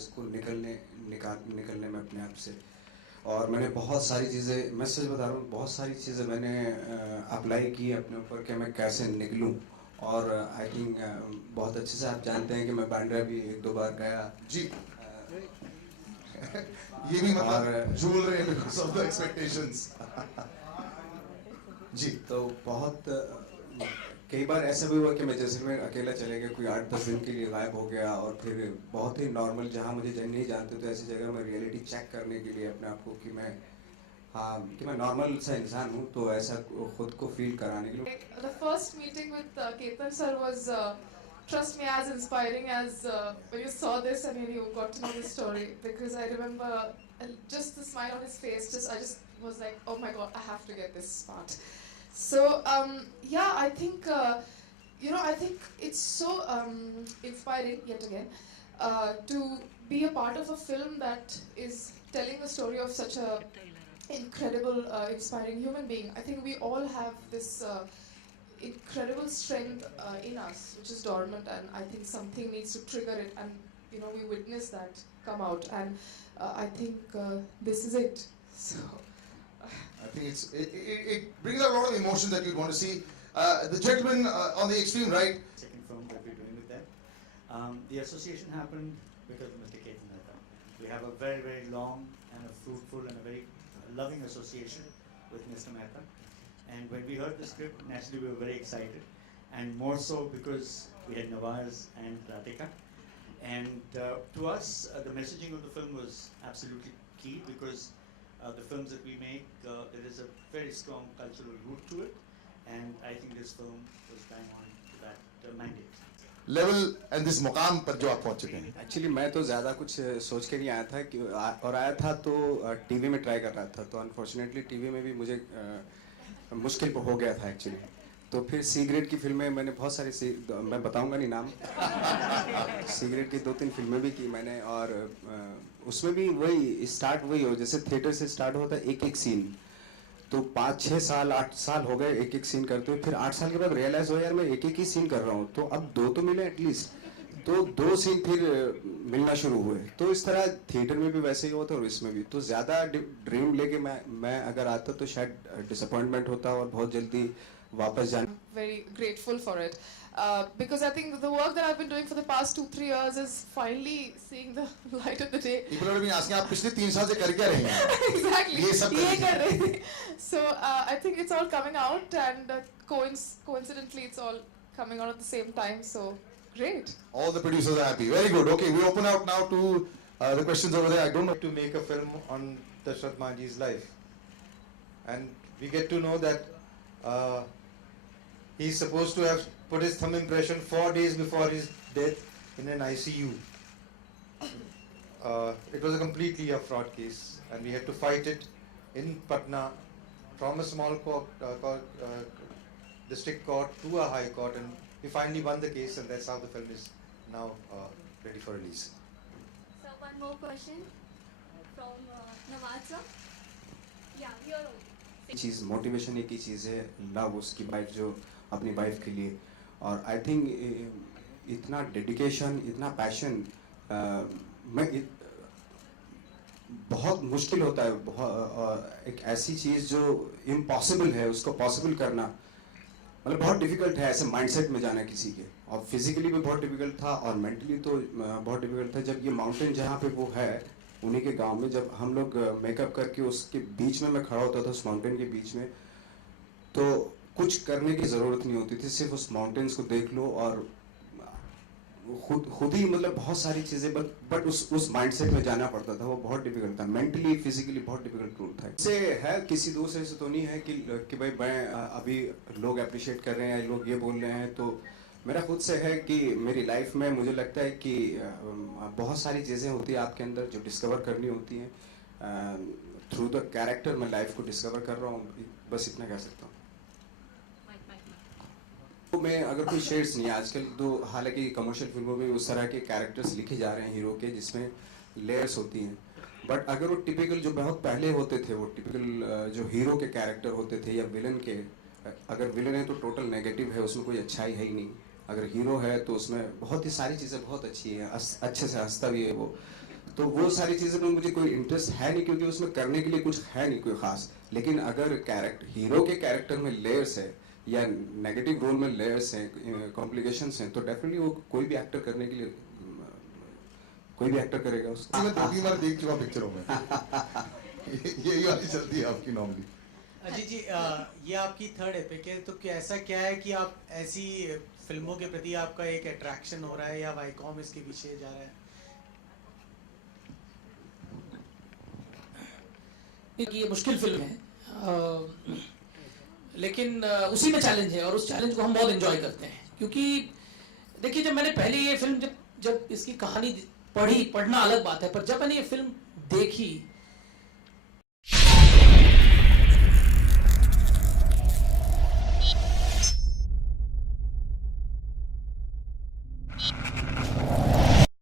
इसको निकलने में अपने आप से। और मैंने बहुत सारी चीज़ें, मैं सच बता रहा हूँ, बहुत सारी चीज़ें मैंने अप्लाई की अपने ऊपर कि मैं कैसे निकलूँ। और आई थिंक बहुत अच्छे से आप जानते हैं कि मैं बांद्रा भी एक दो बार गया जी। ये भी और मतलब झूल रहे हैं बिकॉज ऑफ द एक्सपेक्टेशंस। जी। तो बहुत कई बार ऐसा भी हुआ कि मैं जैसलमेर अकेला चले गया, कोई 8-10 दिन के लिए गायब हो गया, और फिर बहुत ही नॉर्मल, जहाँ मुझे नहीं जानते तो ऐसी जगह मैं रियलिटी चेक करने के लिए अपने आप को कि मैं, हाँ, कि मैं नॉर्मल सा इंसान हूँ, तो ऐसा खुद को फील कराने के लिए। The first meeting with Ketan sir was, trust me, as inspiring as when you saw this and when you got to know the story. Because I remember just the smile on his face. I just was like, oh my god, I have to get this part. So yeah, I think I think it's so inspiring yet again to be a part of a film that is telling the story of such a incredible, inspiring human being. I think we all have this incredible strength in us, which is dormant, and I think something needs to trigger it, and we witness that come out, and I think this is it. So. I think it brings out a lot of emotion that you want to see. The gentleman on the extreme right. Second film that we're doing with them. The association happened because of Mr. Ketan Mehta. We have a very, very long and a fruitful and a very loving association with Mr. Mehta. And when we heard the script, naturally we were very excited. And more so because we had Nawaz and Radhika. And to us, the messaging of the film was absolutely key because the films that we make, there is a very strong cultural root to it. And I think this film was bang on to that mandate. Level and this मुकाम पर जो आप पहुंच चुके हैं। Actually मैं तो ज़्यादा कुछ सोच के नहीं आया था कि और आया था तो टीवी में ट्राई कर रहा था, तो अनफॉर्चुनेटली टीवी में भी मुझे मुश्किल हो गया था एक्चुअली। तो फिर सी ग्रेड की फिल्में मैंने बहुत सारी मैं बताऊंगा नहीं नाम। सी ग्रेड की 2-3 फिल्में भी की मैंने, और उसमें भी वही स्टार्ट वही हो, जैसे थिएटर से स्टार्ट होता है एक एक सीन, तो 5-6 साल 8 साल हो गए एक एक सीन करते हुए। फिर 8 साल के बाद रियलाइज हो यार मैं एक एक ही सीन कर रहा हूँ, तो अब 2 तो मिले एटलीस्ट, तो 2 सीन फिर मिलना शुरू हुए। तो इस तरह थिएटर में भी वैसे ही होता और इसमें भी। तो ज़्यादा ड्रीम लेके मैं अगर आता तो शायद डिसअपॉइंटमेंट होता और बहुत जल्दी वापस जाना। Very grateful for it. Because I think the work that I've been doing for the past 2-3 years is finally seeing the light of the day. People are being asking, आप पिछले 3 साल से कर क्या रहे हैं? Exactly. ये सब ये कर रहे थे. So I think it's all coming out, and coincidentally it's all coming out at the same time. So great. All the producers are happy. Very good. Okay, we open out now to the questions over there. I don't know. To make a film on Dashrath Manjhi's life, and we get to know that he's supposed to have put his thumb impression 4 days before his death in an ICU. It was a completely a fraud case, and we had to fight it in Patna from a small district court to a high court, and we finally won the case, and that's how the film is now ready for release. So one more question from Nawaz sir. Yeah, you're okay. Cheese motivation एक ही चीज़ है, love उसकी wife जो अपनी wife के लिए, और I think इतना dedication, इतना पैशन बहुत मुश्किल होता है। एक ऐसी चीज़ जो इम्पॉसिबल है उसको पॉसिबल करना मतलब बहुत डिफिकल्ट है, ऐसे माइंडसेट में जाना किसी के। और फिजिकली भी बहुत डिफिकल्ट था और मेंटली तो बहुत डिफिकल्ट था। जब ये माउंटेन जहाँ पे वो है उन्हीं के गांव में, जब हम लोग मेकअप करके उसके बीच में मैं खड़ा होता था, उस माउंटेन के बीच में, तो कुछ करने की ज़रूरत नहीं होती थी, सिर्फ उस माउंटेन्स को देख लो और खुद ही मतलब बहुत सारी चीज़ें, बट उस माइंडसेट में जाना पड़ता था। वो बहुत डिफिकल्ट था, मेंटली फिजिकली बहुत डिफिकल्ट रोल था। इससे है किसी दूसरे से तो नहीं है कि भाई मैं अभी लोग अप्रिशिएट कर रहे हैं, लोग ये बोल रहे हैं, तो मेरा खुद से है कि मेरी लाइफ में मुझे लगता है कि बहुत सारी चीज़ें होती हैं आपके अंदर जो डिस्कवर करनी होती हैं। थ्रू द कैरेक्टर मैं लाइफ को डिस्कवर कर रहा हूँ, बस इतना कह सकता हूँ। तो मैं अगर कोई शेड्स नहीं है आजकल, तो हालांकि कमर्शियल फिल्मों में उस तरह के कैरेक्टर्स लिखे जा रहे हैं हीरो के जिसमें लेयर्स होती हैं, बट अगर वो टिपिकल जो बहुत पहले होते थे, वो टिपिकल जो हीरो के कैरेक्टर होते थे या विलन के, अगर विलन है तो टोटल नेगेटिव है, उसमें कोई अच्छाई है ही नहीं। अगर हीरो है तो उसमें बहुत ही सारी चीज़ें बहुत अच्छी है, अच्छे से हंसता भी है वो, तो वो सारी चीज़ें में मुझे कोई इंटरेस्ट है नहीं, क्योंकि उसमें करने के लिए कुछ है नहीं कोई खास। लेकिन अगर हीरो के कैरेक्टर में लेयर्स है या नेगेटिव रोल में लेयर्स हैं, कॉम्प्लिकेशंस हैं, तो डेफिनेटली वो कोई भी एक्टर करने के लिए कोई भी एक्टर करेगा उसको। मैं 2-3 बार देख चुका पिक्चरों में। यही वाली चलती है आपकी नॉर्मली। अजीत जी, ये आपकी थर्ड एपिक है, तो क्या ऐसा क्या है कि आप ऐसी फिल्मों के प्रति आपका एक अट्रैक्शन हो रहा है या वाईकॉम इसके पीछे जा रहा है? ये मुश्किल फिल्म है, लेकिन उसी में चैलेंज है और उस चैलेंज को हम बहुत एंजॉय करते हैं। क्योंकि देखिए, जब मैंने पहले ये फिल्म जब इसकी कहानी पढ़ना अलग बात है, पर जब मैंने ये फिल्म देखी